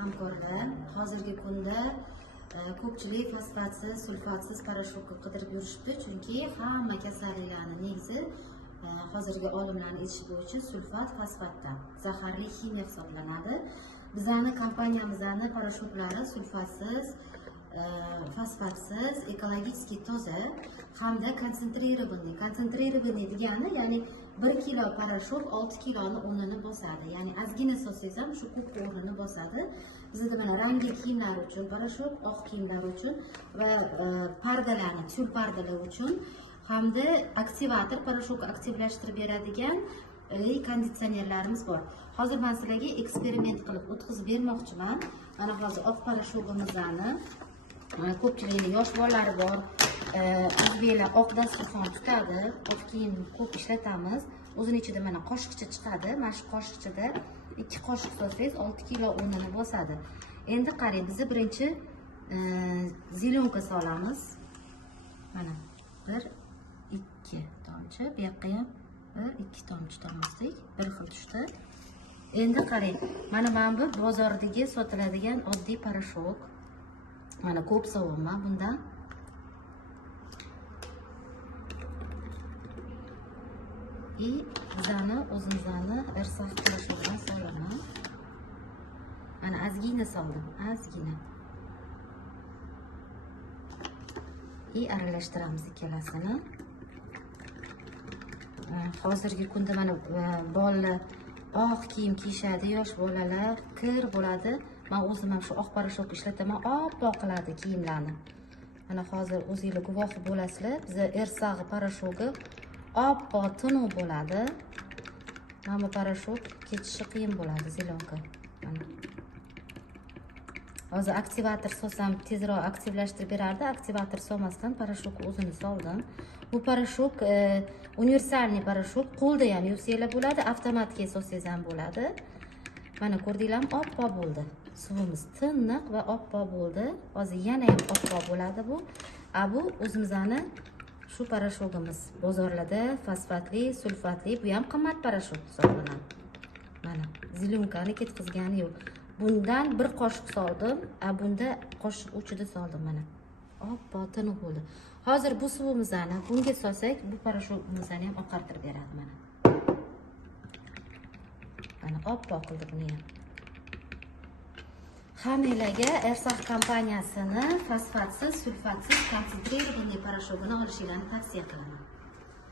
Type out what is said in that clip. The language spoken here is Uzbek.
hamkorlar, hozirgi kunda ko'pchilik fosfatsiz, sulfatsiz parashokni qidirib yurishibdi, chunki hamma kasalliklarning negizi hozirgi olimlarning aytishi bo'yicha sulfat fosfatdan zaharli ximiya hisoblanadi. Bizning kompaniyamizning parashoklari sulfatsiz, fosfatsiz, ekologik toza hamda konsentrированный. Konsentrированный degani, ya'ni 1 kilo parashok 6 kiloni o'rnini bosadi. Ya'ni ozgina solsangiz ham shu ko'p o'rnini bosadi. Bizda mana rangli kiyimlar uchun parashok, oq kiyimlar uchun va pardalarni, tyul pardalar uchun hamda aktivator parashokni aktivlashtirib beradigan konditsionerlarimiz bor. Hozir men sizlarga eksperiment qilib o'tkazib bermoqchiman. Mana hozir oq parashogimizni ko'pchilikning yosh bolalari bor. O'zbeklar oq dasturxon tutadi, oq kiyim ko'p ishlatamiz. O'zining ichida mana qoshiqcha chiqadi. Mana shu qoshiqchada 2 qoshiq solsangiz 6 kilo o'rnini bosadi. Endi qarang, biz birinchi zilyonka solamiz. Mana 1 2 tomchi, bu yoqqa ham 1 2 tomchi tomizdik, bir xil tushdi. Endi qarang, mana bu bozordagi sotiladigan oddiy parashok. Mana ko'p sovaman bundan. Bizani o'zimizni irsoq parashokdan solaman. Mana ozgina soldim, ozgina. Aralashtiramiz ikkalasini. Hozirgi kunda mana bolalar oq kiyim kiyishadi, yosh bolalar kir bo'ladi. Men o'zim ham shu oq parashok ishlataman, oppoq qiladi kiyimlarni. Mana hozir o'zingizlar guvohi bo'lasizlar, biz ersag'i parashogi oppoq tiniq bo'ladi. Mana bu parashok ketishi qiyin bo'ladi, zilyonka. Mana. Hozir aktivator solsam tezroq aktivlashtirib berardi. Aktivator solmasdan parashokni o'zini soldim. Bu parashok universalniy parashok, qo'lda ham yursanglar bo'ladi, avtomatga solsangiz ham bo'ladi. Mana ko'rdinglarmi, oppoq bo'ldi. Suvimiz tiniq va oppoq bo'ldi. Hozir yana ham oppoq bo'ladi bu. Bu o'zimizning shu parashogimiz. Bozorlarda fosfatli, sulfatli, bu ham qimmat parashok hisoblanadi. Mana zilyonkani ketkizgani yo'q. Bundan 1 qoshiq soldim, bunda qoshiq uchida soldim mana. Oppoq tiniq bo'ldi. Hozir bu suvimizni bunga solsak, bu parashokimizni ham oqartirib beradi mana. Mana oppoq qildi buni ham. Hammalarga Ersoq kompaniyasini fosfatsiz, sulfatsiz konsentrированный parashogini olishingizni tavsiya qilaman.